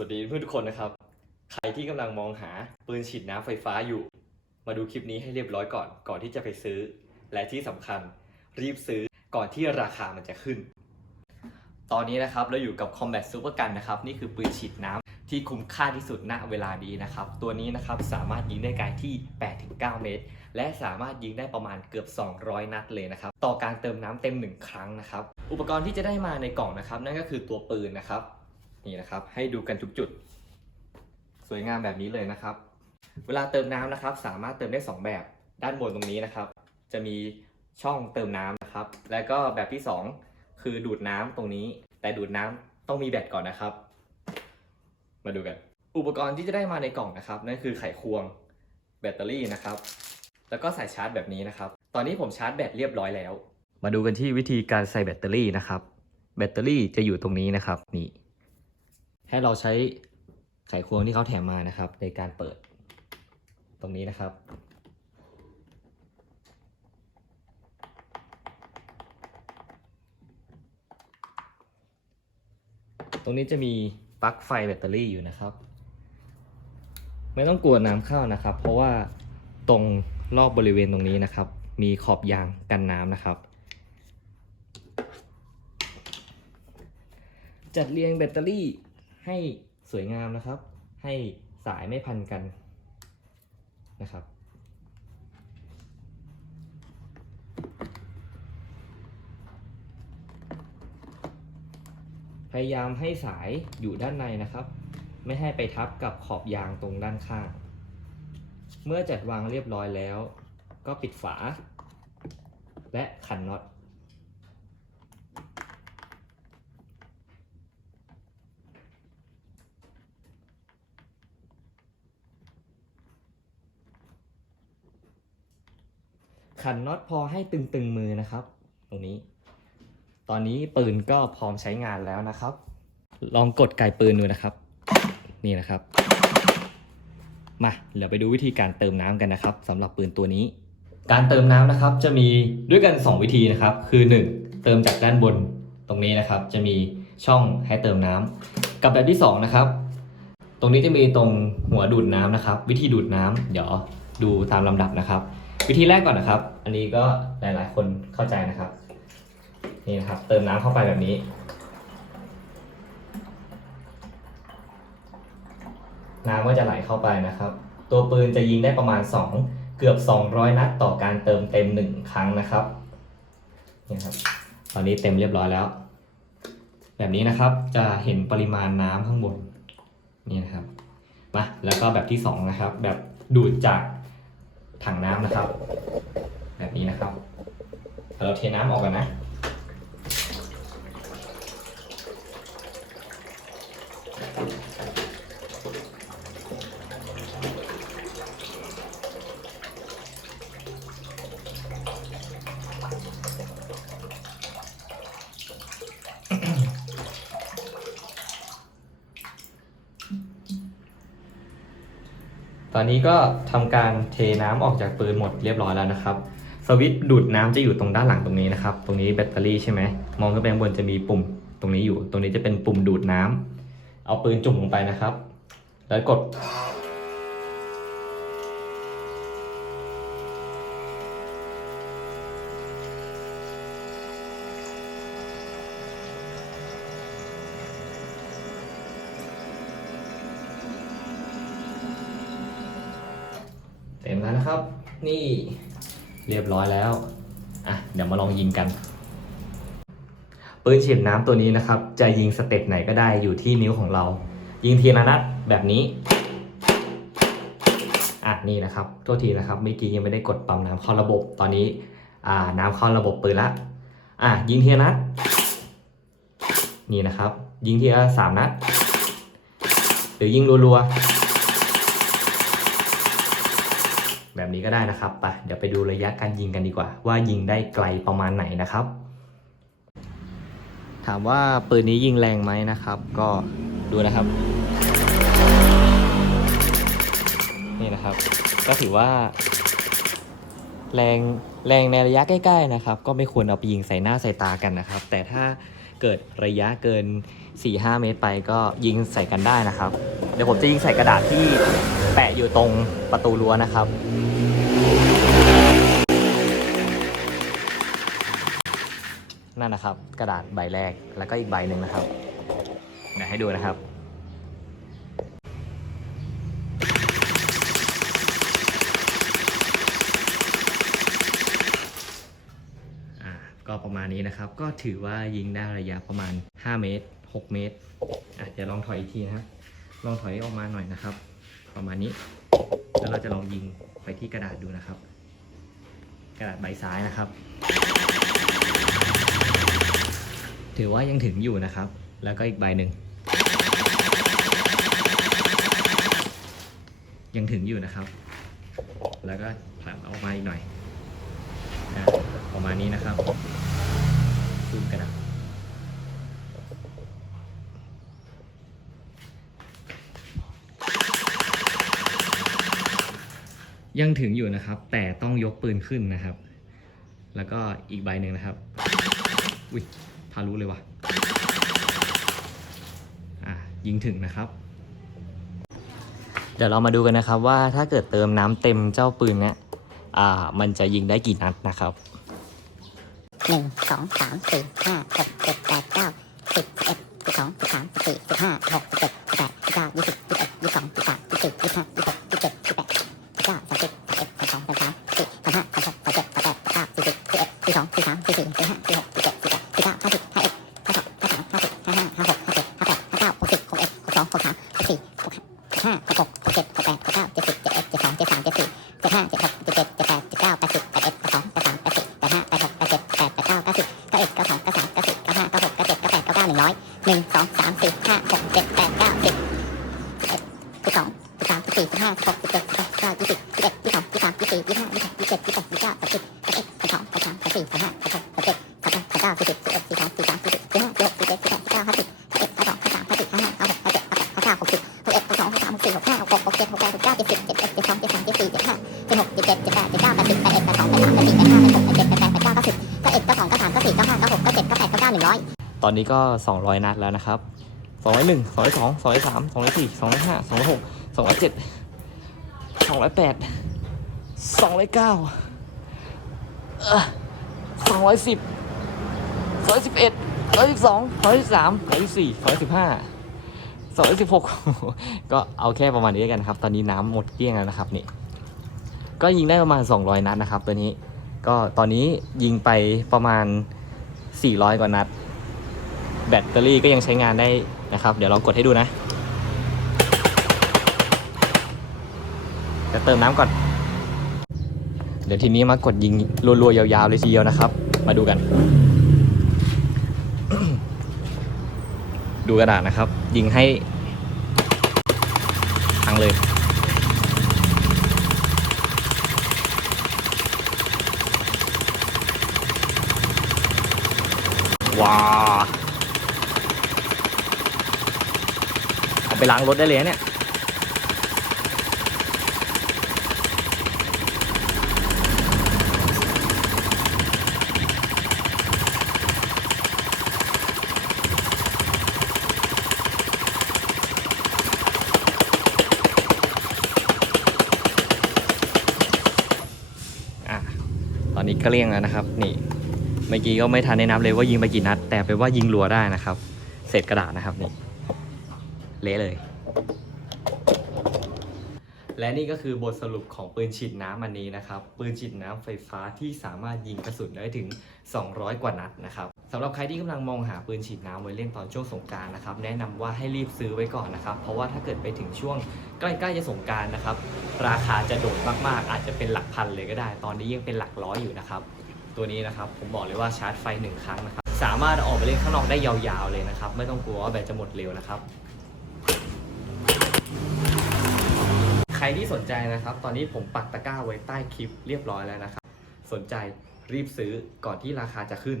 วัสดีเพื่อนทุกคนนะครับ ใครที่กำลังมองหาปืนฉีดน้ำไฟฟ้าอยู่ มาดูคลิปนี้ให้เรียบร้อยก่อน ก่อนที่จะไปซื้อ และที่สำคัญรีบซื้อก่อนที่ราคามันจะขึ้น ตอนนี้นะครับเราอยู่กับ Combat Super Gun นะครับ นี่คือปืนฉีดน้ำที่คุ้มค่าที่สุดณเวลานี้นะครับ ตัวนี้นะครับสามารถยิงได้ไกลที่ 8-9 เมตร และสามารถยิงได้ประมาณเกือบ 200 นัดเลยนะครับ ต่อการเติมน้ำเต็ม 1 ครั้งนะครับ อุปกรณ์ที่จะได้มาในกล่องนะครับ นั่นก็คือตัวปืนนะครับ นี่นะครับ ให้ดูกันทุกจุด สวยงามแบบนี้เลยนะครับ เวลาเติมน้ำนะครับ สามารถเติมได้ 2 แบบด้านบนตรงนี้นะครับ จะมีช่องเติมน้ำนะครับ แล้วก็แบบที่ 2 คือดูดน้ำตรงนี้ แต่ดูดน้ำต้องมีแบตก่อนนะครับ มาดูกัน อุปกรณ์ที่จะได้มาในกล่องนะครับนั่นคือไขควงแบตเตอรี่นะครับ แล้วก็สายชาร์จแบบนี้นะครับ ตอนนี้ผมชาร์จแบตเรียบร้อยแล้ว มาดูกันที่วิธีการใส่แบตเตอรี่นะครับ แบตเตอรี่จะอยู่ตรงนี้นะครับนี่ ให้เราใช้ไขควงที่เขาแถมมานะครับ ในการเปิดตรงนี้นะครับ ตรงนี้จะมีปลั๊กไฟแบตเตอรี่อยู่นะครับ ไม่ต้องกลัวน้ำเข้านะครับ เพราะว่าตรงรอบบริเวณตรงนี้นะครับ มีขอบยางกันน้ำนะครับ จัดเรียงแบตเตอรี่ ให้สวยงามนะครับ ให้สายไม่พันกันนะครับ พยายามให้สายอยู่ด้านในนะครับ ไม่ให้ไปทับกับขอบยางตรงด้านข้าง เมื่อจัดวางเรียบร้อยแล้ว ก็ปิดฝา และขันน็อต ขันน็อตพอให้ตึงๆมือนะครับ ตรงนี้ ตอนนี้ปืนก็พร้อมใช้งานแล้วนะครับ ลองกดไกปืนดูนะครับ นี่นะครับ มาเดี๋ยวไปดูวิธีการเติมน้ำกันนะครับสำหรับปืนตัวนี้ การเติมน้ำนะครับ จะมีด้วยกัน 2 วิธีนะครับ คือ 1 เติมจากด้านบนตรงนี้นะครับ จะมีช่องให้เติมน้ำกับแบบที่ 2 นะครับ ตรงนี้จะมีตรงหัวดูดน้ำนะครับ วิธีดูดน้ำเดี๋ยวดูตามลำดับนะครับ วิธีแรกก่อนนะครับ อันนี้ก็หลาย ๆ คนเข้าใจนะครับ นี่นะครับ เติมน้ำเข้าไปแบบนี้ น้ำก็จะไหลเข้าไปนะครับ ตัวปืนจะยิงได้ประมาณ 2 เกือบ 200 นัดต่อการเติมเต็ม 1 ครั้งนะครับนี่ครับ ตอนนี้เต็มเรียบร้อยแล้ว แบบนี้นะครับจะเห็นปริมาณน้ำข้างบนนี่นะครับมาแล้วก็แบบที่2นะครับ แบบดูดจาก ถังน้ำนะครับ แบบนี้นะครับเราเทน้ำออกกันนะ อนนี้ก็ทำการเทน้ำออกจากปืนหมดเรียบร้อยแล้วนะครับ สวิตช์ดูดน้ำจะอยู่ตรงด้านหลังตรงนี้นะครับ ตรงนี้แบตเตอรี่ใช่ไหมมองขึ้นไปข้างบนจะมีปุ่มตรงนี้อยู่ ตรงนี้จะเป็นปุ่มดูดน้ำเอาปืนจุ่มลงไปนะครับ แล้วกด ต็มแล้วนะครับ นี่เรียบร้อยแล้วอะเดี๋ยวมาลองยิงกันปืนฉีดน้ำตัวนี้นะครับ จะยิงสเต็ปไหนก็ได้อยู่ที่นิ้วของเรา ยิงทีละนัดแบบนี้อะนี่นะครับโทษทีนะครับเมื่อกี้ยังไม่ได้กดปั๊มน้ำเข้าระบบตอนนี้อ่าน้ำเข้าระบบปืนละอะยิงทีละนัดนี่นะครับ ยิงทีละสามนัดหรือยิงรัวๆ แบบนี้ก็ได้นะครับไปเดี๋ยวไปดูระยะการยิงกันดีกว่า ว่ายิงได้ไกลประมาณไหนนะครับ ถามว่าปืนนี้ยิงแรงไหมนะครับ ก็ดูนะครับ นี่นะครับ ก็ถือว่า แรงแรงในระยะใกล้ๆนะครับ ก็ไม่ควรเอาไปยิงใส่หน้าใส่ตากันนะครับ แต่ถ้าเกิดระยะเกิน 4-5 เมตรไปก็ยิงใส่กันได้นะครับ เดี๋ยวผมจะยิงใส่กระดาษที่ แปะอยู่ตรงประตูรั้วนะครับ นั่นนะครับ กระดาษใบแรกแล้วก็อีกใบหนึ่งนะครับเดี๋ยวให้ดูนะครับอ่าก็ประมาณนี้นะครับ ก็ถือว่ายิงได้ระยะประมาณ 5 เมตร 6 เมตรอะเดี๋ยวลองถอยอีกทีนะครับ ลองถอยออกมาหน่อยนะครับ ประมาณนี้ แล้วเราจะลองยิงไปที่กระดาษดูนะครับ กระดาษใบซ้ายนะครับ ถือว่ายังถึงอยู่นะครับ แล้วก็อีกใบหนึ่งยังถึงอยู่นะครับ แล้วก็ผลักออกมาอีกหน่อยอะประมาณนี้นะครับซูมกระดาษ ยังถึงอยู่นะครับ แต่ต้องยกปืนขึ้นนะครับ แล้วก็อีกใบหนึ่งนะครับ อุ้ยทะลุเลยว่ะอะยิงถึงนะครับ เดี๋ยวเรามาดูกันนะครับว่าถ้าเกิดเติมน้ำเต็มเจ้าปืนเนี้ยอ่ามันจะยิงได้กี่นัดนะครับหนึ่งสองสามสี่ห้าหกเจ็ดแปดเก้าสิบสิบเอ็ดสิบสองสิบสามสิบสี่สิบห้าสิบหกสิบเจ็ด สิบสามสิบสี่สิบห้าหกเจ็ดสิบแปดเก้ายี่สิบยี่สิบเอ็ดยี่สองยี่สามยี่สี่ยี่ห้ายี่หกยี่เจ็ดยี่แปดยี่เก้าสามสิบสามเอ็ดสามสองสามสามสามสี่สามห้าสามหกสามเจ็ดสามแปดสามเก้าสี่สิบสี่เอ็ดสี่สองสี่สามสี่สิบสี่ห้าสี่หกสี่เจ็ดสี่แปดสี่เก้าห้าสิบห้าเอ็ดห้าสองห้าสามห้าสี่ห้าห้าห้าหกห้าเจ็ดห้าแปดห้าเก้าหกสิบหกเอ็ดหกสองหกสามหกสี่หกห้าหกหกหกเจ็ดหกแปดหกเก้าเจ็ดสิบเจ็ดเอ็ดเจ็ดสองเจ็ดสามเจ็ดสี่เจ็ดห้าเจ็ดหกเจ็ดเจ็ดเจ็ดแปดเจ็ดเก้าแปดสิบแปดเอ็ดแปดสองแปดสามแปดสี่แปดห้าแปดหกแปดเจ็ดแปดแปดแปดเก้าเก้าสิบเก้าเอ็ดเก้าสองเก้าสามเก้าสี่เก้าห้าเก้าหกเก้าเจ็ดเก้าแปดเก้าเก้าหนึ่งร้อยตอนนี้ก็ 200 นัดแล้วนะครับ201 202 203 204 205 206 สองร้อยเจ็ดสองร้อยแปดสองร้อยเก้าสองร้อยสิบสองร้อยสิบเอ็ดสองร้อยสิบสองสองร้อยสิบสามร้อยสี่สองร้อยสิบห้าสองร้อยสิบหกก็เอาแค่ประมาณนี้กันครับ ตอนนี้น้ำหมดเกลี้ยงแล้วนะครับนี่ ก็ยิงได้ประมาณสองร้อยนัดนะครับ ตัวนี้ ก็ตอนนี้ยิงไปประมาณสี่ร้อยกว่านัด แบตเตอรี่ก็ยังใช้งานได้นะครับ เดี๋ยวลองกดให้ดูนะ จะ เติมน้ำก่อน เดี๋ยวทีนี้มากดยิงรัวๆยาวๆเลยทีเดียวนะครับ มาดูกัน ดูกระดาษนะครับ ยิงให้พังเลยว้าเอาไปล้างรถได้เลยเนี่ย อะ ต อนนี้ก็เลี้ยงแล้วนะครับ นี่ เมื่อกี้ก็ไม่ทันได้นับเลยว่ายิงไปกี่นัด แต่ไปนว่ายิงรัวได้นะครับ เศษกระดาษนะครับนี่ เละเลย และนี่ก็คือบทสรุปของปืนฉีดน้ำอันนี้นะครับ ปืนฉีดน้ำไฟฟ้าที่สามารถยิงกระสุนได้ถึง 200 กว่านัดนะครับ สำหรับใครที่กำลังมองหาปืนฉีดน้ำไว้เล่นตอนช่วงสงการนะครับแนะนำว่าให้รีบซื้อไว้ก่อนนะครับ เพราะว่าถ้าเกิดไปถึงช่วงใกล้ๆจะสงการนะครับ ราคาจะโดดมากๆ อาจจะเป็นหลักพันเลยก็ได้ ตอนนี้ยังเป็นหลักร้อยอยู่นะครับ ตัวนี้นะครับผมบอกเลยว่าชาร์จไฟหนึ่งครั้งนะครับ สามารถออกไปเล่นข้างนอกได้ยาวๆเลยนะครับ ไม่ต้องกลัวว่าแบตจะหมดเร็วนะครับใครที่สนใจนะครับ ตอนนี้ผมปักตะกร้าไว้ใต้คลิปเรียบร้อยแล้วนะครับ สนใจรีบซื้อก่อนที่ราคาจะขึ้น